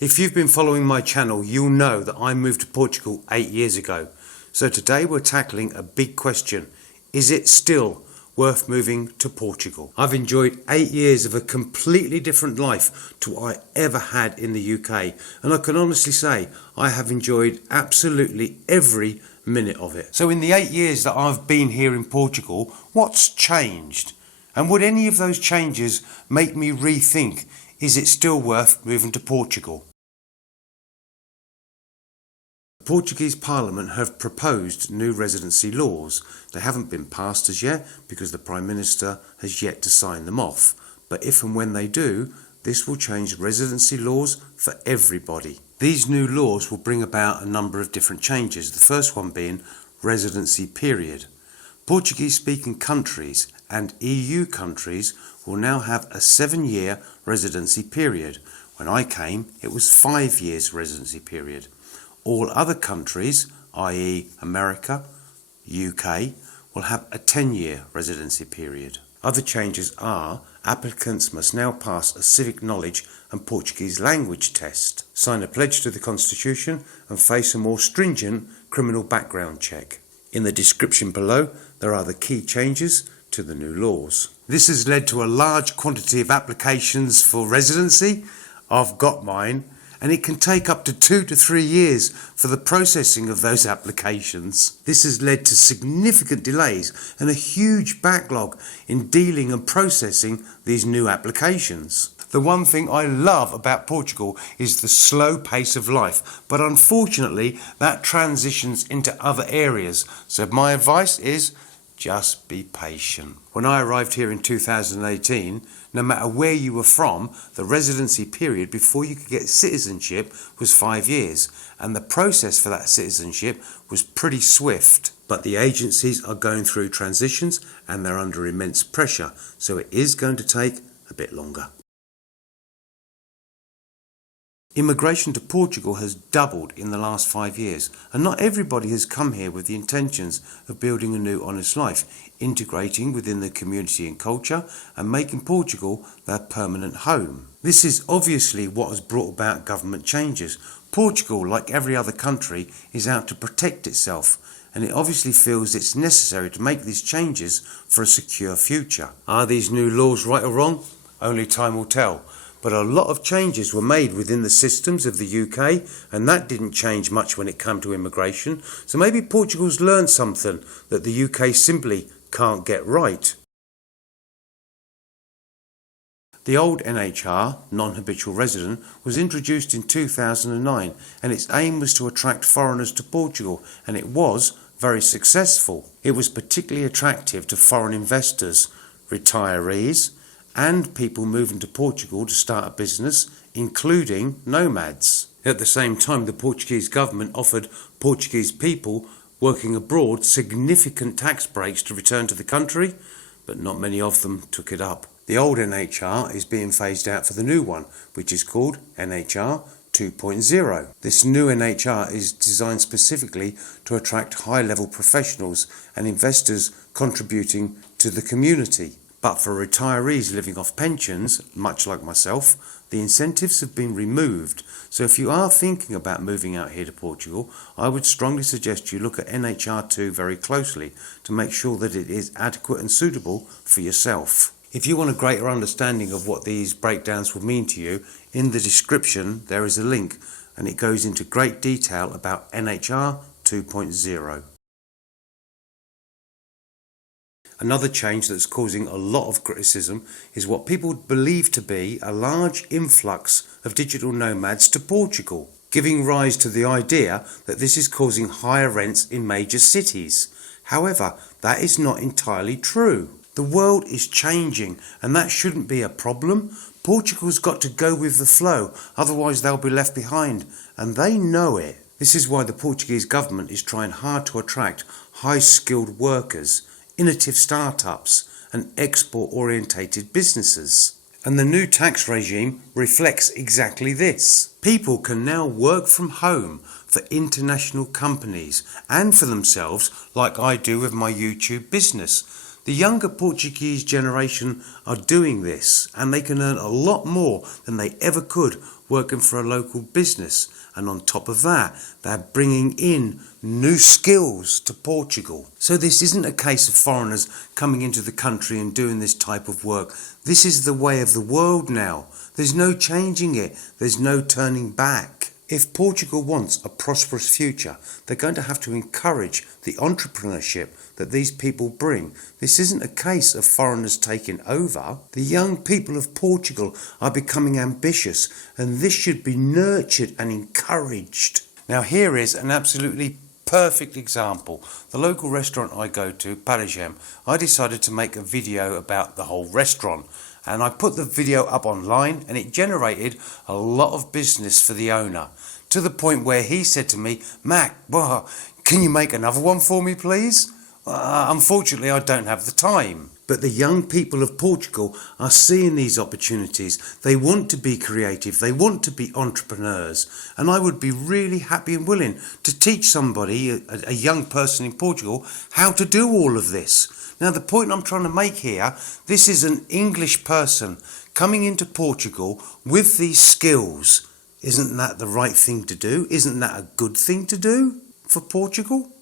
If you've been following my channel, you'll know that I moved to Portugal 8 years ago. So today we're tackling a big question. Is it still worth moving to Portugal? I've enjoyed 8 years of a completely different life to what I ever had in the UK. And I can honestly say I have enjoyed absolutely every minute of it. So in the 8 years that I've been here in Portugal, what's changed? And would any of those changes make me rethink, is it still worth moving to Portugal? The Portuguese Parliament have proposed new residency laws. They haven't been passed as yet because the Prime Minister has yet to sign them off. But if and when they do, this will change residency laws for everybody. These new laws will bring about a number of different changes. The first one being residency period. Portuguese-speaking countries and EU countries will now have a 7-year residency period. When I came, it was 5 years residency period. All other countries, i.e. America, UK, will have a 10-year residency period. Other changes are applicants must now pass a civic knowledge and Portuguese language test, sign a pledge to the Constitution and face a more stringent criminal background check. In the description below, there are the key changes to the new laws. This has led to a large quantity of applications for residency. I've got mine. And it can take up to 2 to 3 years for the processing of those applications. This has led to significant delays and a huge backlog in dealing and processing these new applications. The one thing I love about Portugal is the slow pace of life, but unfortunately that transitions into other areas. So my advice is just be patient. When I arrived here in 2018, no matter where you were from, the residency period before you could get citizenship was 5 years, and the process for that citizenship was pretty swift. But the agencies are going through transitions and they're under immense pressure, so it is going to take a bit longer. Immigration to Portugal has doubled in the last 5 years, and not everybody has come here with the intentions of building a new honest life, integrating within the community and culture, and making Portugal their permanent home. This is obviously what has brought about government changes. Portugal, like every other country, is out to protect itself, and it obviously feels it's necessary to make these changes for a secure future. Are these new laws right or wrong? Only time will tell. But a lot of changes were made within the systems of the UK, and that didn't change much when it came to immigration. So maybe Portugal's learned something that the UK simply can't get right. The old NHR, Non-Habitual Resident, was introduced in 2009, and its aim was to attract foreigners to Portugal, and it was very successful. It was particularly attractive to foreign investors, retirees, and people moving to Portugal to start a business, including nomads. At the same time, the Portuguese government offered Portuguese people working abroad significant tax breaks to return to the country, but not many of them took it up. The old NHR is being phased out for the new one, which is called NHR 2.0. This new NHR is designed specifically to attract high-level professionals and investors contributing to the community. But for retirees living off pensions, much like myself, the incentives have been removed. So if you are thinking about moving out here to Portugal, I would strongly suggest you look at NHR2 very closely to make sure that it is adequate and suitable for yourself. If you want a greater understanding of what these breakdowns will mean to you, in the description there is a link and it goes into great detail about NHR 2.0. Another change that's causing a lot of criticism is what people believe to be a large influx of digital nomads to Portugal, giving rise to the idea that this is causing higher rents in major cities. However, that is not entirely true. The world is changing and that shouldn't be a problem. Portugal's got to go with the flow, otherwise they'll be left behind, and they know it. This is why the Portuguese government is trying hard to attract high-skilled workers, innovative startups and export-orientated businesses. And the new tax regime reflects exactly this. People can now work from home for international companies and for themselves, like I do with my YouTube business. The younger Portuguese generation are doing this, and they can earn a lot more than they ever could working for a local business. And on top of that, they're bringing in new skills to Portugal. So this isn't a case of foreigners coming into the country and doing this type of work. This is the way of the world now. There's no changing it. There's no turning back. If Portugal wants a prosperous future, they're going to have to encourage the entrepreneurship that these people bring. This isn't a case of foreigners taking over. The young people of Portugal are becoming ambitious, and this should be nurtured and encouraged. Now here is an absolutely perfect example. The local restaurant I go to, Paragem, I decided to make a video about the whole restaurant. And I put the video up online, and it generated a lot of business for the owner, to the point where he said to me, "Mac, can you make another one for me, please? Unfortunately, I don't have the time." But the young people of Portugal are seeing these opportunities. They want to be creative. They want to be entrepreneurs. And I would be really happy and willing to teach somebody, a young person in Portugal, how to do all of this. Now, the point I'm trying to make here, this is an English person coming into Portugal with these skills. Isn't that the right thing to do? Isn't that a good thing to do for Portugal?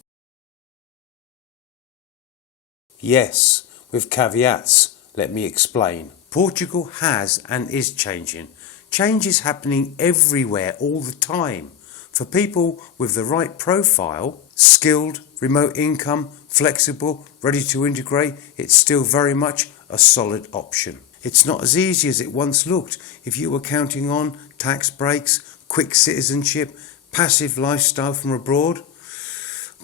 Yes, with caveats. Let me explain. Portugal has and is changing. Change is happening everywhere all the time. For people with the right profile, skilled, remote income, flexible, ready to integrate, it's still very much a solid option. It's not as easy as it once looked if you were counting on tax breaks, quick citizenship, passive lifestyle from abroad.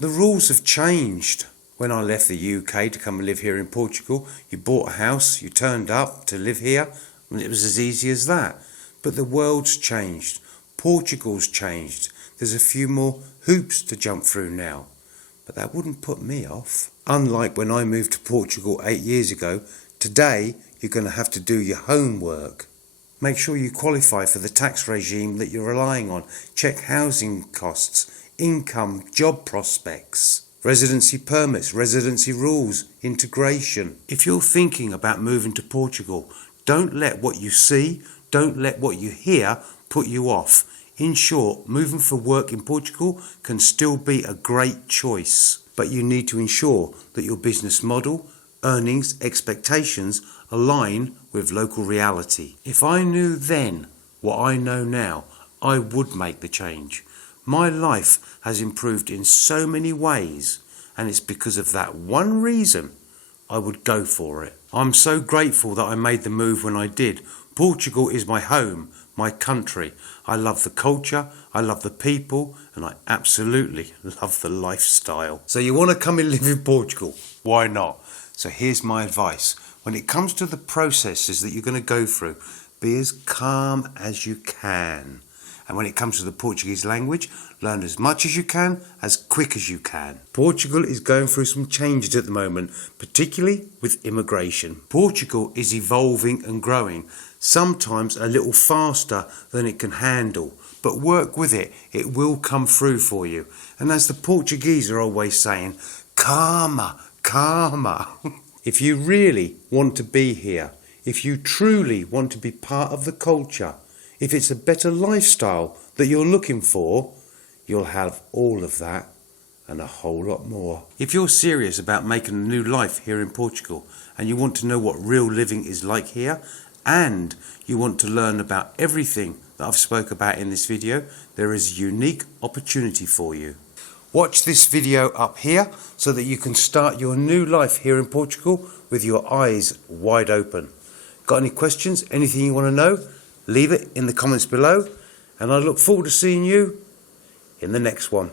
The rules have changed. When I left the UK to come and live here in Portugal, you bought a house, you turned up to live here, and it was as easy as that. But the world's changed. Portugal's changed. There's a few more hoops to jump through now. But that wouldn't put me off. Unlike when I moved to Portugal 8 years ago, today you're going to have to do your homework. Make sure you qualify for the tax regime that you're relying on. Check housing costs, income, job prospects, residency permits, residency rules, integration. If you're thinking about moving to Portugal, don't let what you see, don't let what you hear put you off. In short, moving for work in Portugal can still be a great choice, but you need to ensure that your business model, earnings, expectations align with local reality. If I knew then what I know now, I would make the change. My life has improved in so many ways, and it's because of that one reason I would go for it. I'm so grateful that I made the move when I did. Portugal is my home, my country. I love the culture, I love the people, and I absolutely love the lifestyle. So you want to come and live in Portugal? Why not? So here's my advice. When it comes to the processes that you're going to go through, be as calm as you can. And when it comes to the Portuguese language, learn as much as you can, as quick as you can. Portugal is going through some changes at the moment, particularly with immigration. Portugal is evolving and growing, sometimes a little faster than it can handle. But work with it, it will come through for you. And as the Portuguese are always saying, calma, calma. If you really want to be here, if you truly want to be part of the culture, if it's a better lifestyle that you're looking for, you'll have all of that and a whole lot more. If you're serious about making a new life here in Portugal and you want to know what real living is like here, and you want to learn about everything that I've spoke about in this video, there is a unique opportunity for you. Watch this video up here so that you can start your new life here in Portugal with your eyes wide open. Got any questions? Anything you want to know? Leave it in the comments below, and I look forward to seeing you in the next one.